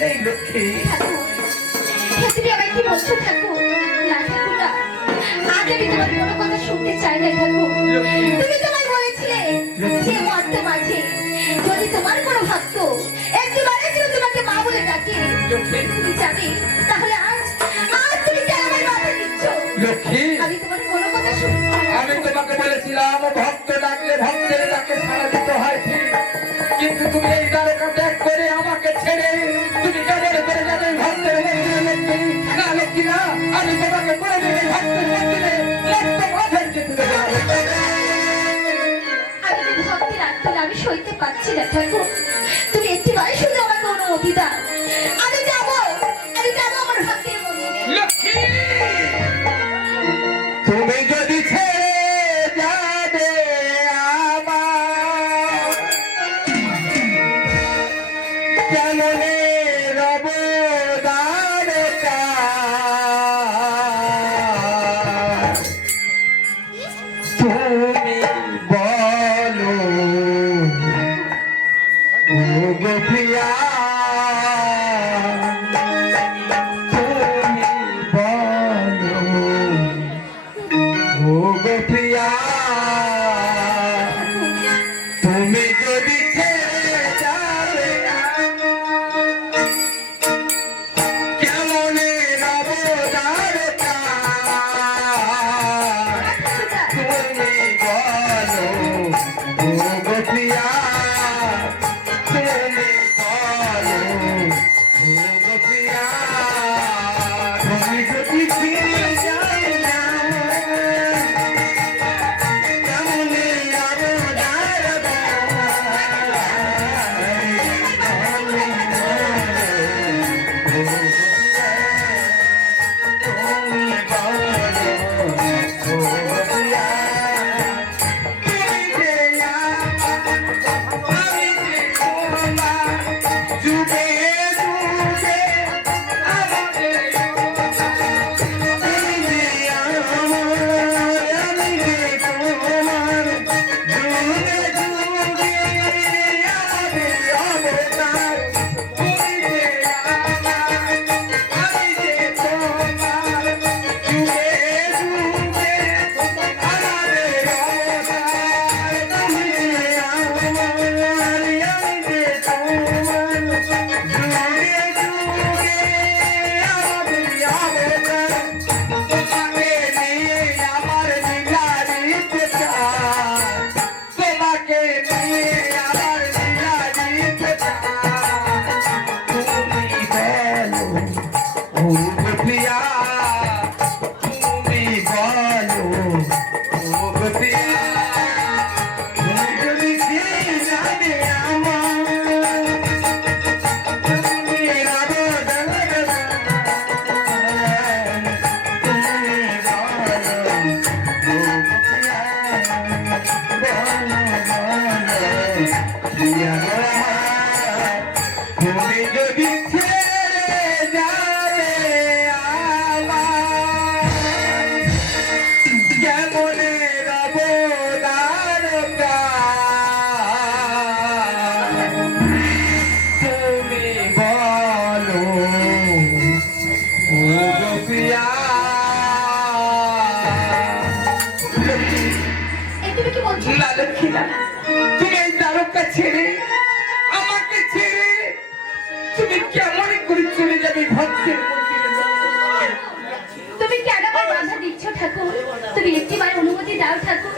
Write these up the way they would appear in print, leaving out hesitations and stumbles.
নেই লক্ষ্মী। তুমি আমায় কি বলছো ঠাকুর? না ঠাকুর না, আজ আমি তোমার কোনো কথা শুনতে চাই না ঠাকুর। তুমি তোমায় বলেছিলে যে মর্ত মাঝে যদি তোমার কোনো ভক্ত একবারে যদি তোমাকে মা বলে ডাকে তুমি যাবে, তাহলে আজ তুমি কেন আমায় বাধা দিচ্ছ? লক্ষ্মী, আমি তোমার কোনো কথা শুনতে চাই না। আমি তোমাকে বলেছিলাম ভক্ত ডাকলে ভক্তের ডাকে সাড়া দিতে হয় ঠিক, কিন্তু তুমি এই দ্বারকা ত্যাগ করে আমাকে ছেড়ে তুমি কেমন করে যাবে ভক্তের মন্দিরে? লক্ষ্মী না, লক্ষ্মী না, আমি তোমাকে বলে দিই ভক্তের মন্দিরে মস্ত মাথায় যেতে দেবে না। আমি যে ভক্তের আত্মা আমি সইতে পারছি না ঠাকুর। তুমি একটিবারে শুধু আমাকে অনুমতি দাও, আমি যাবো আমার ভক্তের মন্দিরে। লক্ষ্মী, তুমি যদি ছেড়ে যাবে আমার কেমনে রব দ্বারকা, তুমি বলো ও গো প্রিয়া, তুমি বলো ও গো প্রিয়া, তুমি যদি ছেড়ে যাবে কেমনে রব দ্বারকা, তুমি বলো ও গো প্রিয়া, তুমি বলো ও গো প্রিয়া, তুমি যদি ফিরে যাই না কেমনে রব দ্বারকা, তুমি বলো ও গো প্রিয়া, তুমি বলো ও গো প্রিয়া, তুমি যে আমি যে তোমার যুগে যুগে আমাদের, তুমি যে আমার আমি যে তোমার যুগে যুগে আমাদের অবতার, তুমি যে আমার আমি যে তোমার যুগে যুগে আমাদের অবতার, তুমি যে আমার আমি যে তোমার যুগে যুগে আমাদের অবতার, তোমাকে নিয়ে আমার লীলা দিতে চাই, তোমাকে নিয়ে আমার লীলা দিতে চাই, তুমি বলো ও গো প্রিয়া, তুমি বলো ও গো প্রিয়া, তুমি যদি ফিরে যাবে আমার তুমি রব দ্বারকা, তুমি বলো ও গো প্রিয়া, বলো প্রিয়া গো আমার, তুমি যদি ছেড়ে যাবে আমার কেমনে রব দ্বারকা, তুমি বলো ও গো প্রিয়া। এই তুমি কি বলছো? না লক্ষ্মী না, তুমি এই দ্বারকা ছেড়ে আমাকে ছেড়ে তুমি কেমন করে চলে যাবে ভক্তের মন্দিরে? তুমি কেন আমায় বাধা দিচ্ছ ঠাকুর? তুমি একটিবার অনুমতি দাও ঠাকুর,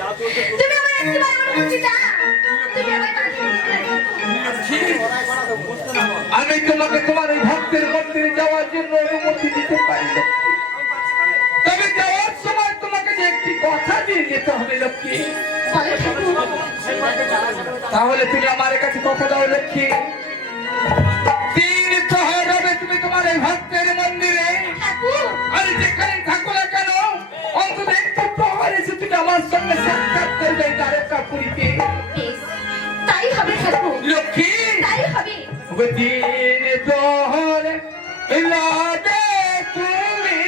তুমি আমায় একটিবার অনুমতি দাও, তুমি আমায় বাধা দিচ্ছ না ঠাকুর। আমি তোমাকে তোমার এই ভক্তের মন্দিরে যাওয়ার জন্য অনুমতি দিতে পারি লক্ষ্মী, তবে যাওয়ার সময় তোমাকে যে একটি কথা দিয়ে যেতে হবে লক্ষ্মী। বলো ঠাকুর। তাহলে তুমি আমার কাছে কথা দাও লক্ষ্মী, দিন প্রহর হবে তুমি তোমার এই ভক্তের মন্দিরে, ঠাকুর আর যেখানে থাকো না কেন অন্তত একটু প্রহর এসে তুমি আমার সঙ্গে সাক্ষাৎ করবে দ্বারকা পুরীতে। বেশ, তাই হবে ঠাকুর, লক্ষ্মী তাই হবে। দিন প্রহর লাবে তুমি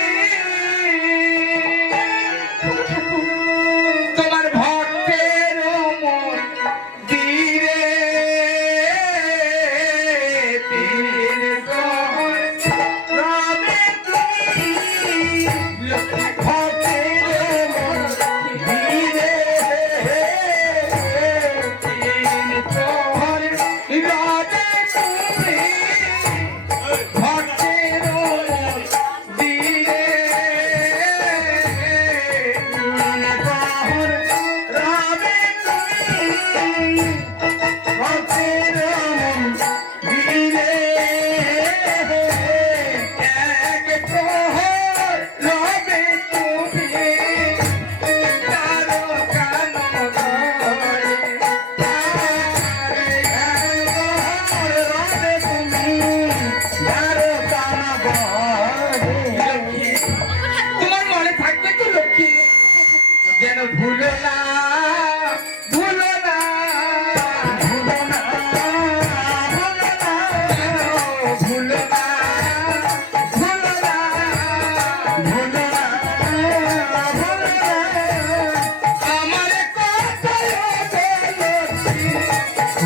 ঠাকুর তোমার ভক্তের মন্দিরে, দিন প্রহর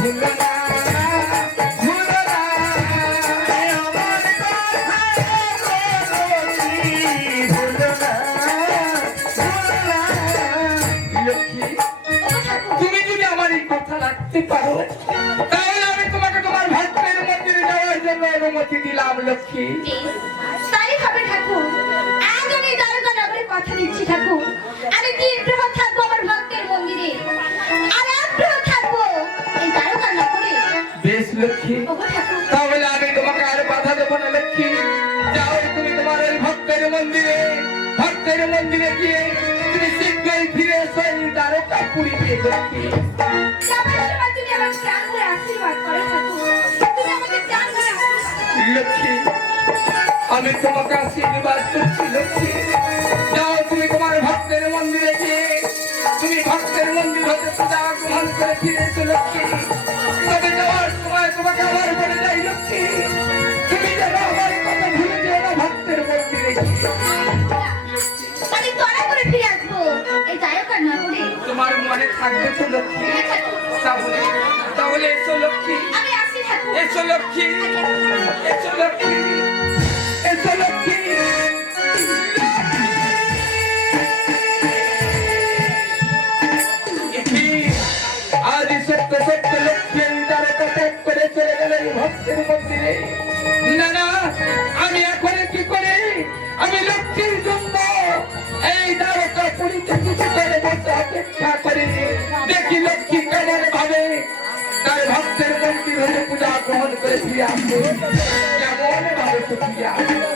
ভুলো না, ভুলো না, আমার কথা লক্ষ্মী, ভুলো না, ভুলো না। লক্ষ্মী, ওগো ঠাকুর, তুমি যদি আমার এই কথা রাখতে পারো তাহলে আমি তোমাকে তোমার ভক্তের মন্দিরে যাওয়ার জন্য অনুমতি দিলাম। লক্ষ্মী, বেশ, তাই হবে ঠাকুর। আজ আমি দ্বারকা নগরে কথা দিচ্ছি ঠাকুর, আমি 3 প্রহর থাকবো আমার ভক্তের মন্দিরে, আর 1 প্রহর থাকবো এই দ্বারকা নগরে। বেশ লক্ষ্মী, ওগো ঠাকুর, তাহলে আমি তোমাকে আর বাধা দেবো না। লক্ষ্মী, যাও তুমি তোমার ওই ভক্তের মন্দিরে, ভক্তের মন্দিরে গিয়ে তুমি শীঘ্রই ফিরে এসো এই দ্বারকা পুরীতে। লক্ষ্মী, যাবার সময় তুমি আমার প্রাণ ভরে আশীর্বাদ করো ঠাকুর, তুমি আমাকে প্রাণ ভরে আশীর্বাদ করো। লক্ষ্মী, আমি তোমাকে আশীর্বাদ করছি। লক্ষ্মী, যাও তুমি তোমার ভক্তের মন্দিরে গিয়ে তুমি ভক্তের মন্দির হতে পূজা গ্রহণ করে ফিরে এসো। লক্ষ্মী, তবে যাওয়ার সময় তোমাকে আবার বলে যাই লক্ষ্মী, তুমি যেন আমার কথা ভুলে যেও না ভক্তের মন্দিরে গিয়ে। আমি ত্বরা করে ফিরে আসবো এই দ্বারকা নগরে। তোমার মনে থাকবে তো লক্ষ্মী? হ্যাঁ ঠাকুর, তাহলে তাহলে এসো লক্ষ্মী, আমি আসি ঠাকুর। এসো লক্ষ্মী, এসো লক্ষ্মী, এসো লক্ষ্মী। একি, আজ সত্য সত্য লক্ষ্মী এই দ্বারকা ত্যাগ করে চলে গেল এই ভক্তের মন্দিরে। না না, আমি এখন কি করি? আমি লক্ষ্মীর জন্য এই দ্বারকা পুরীতে কিছু করে বসে অপেক্ষা করি, দেখি লক্ষ্মী কেমন ভাবে তার ভক্তের মন্দির হয়ে পূজা গ্রহণ করে ফিরে আসবে, কেমন ভাবে তো ফিরে আসবে।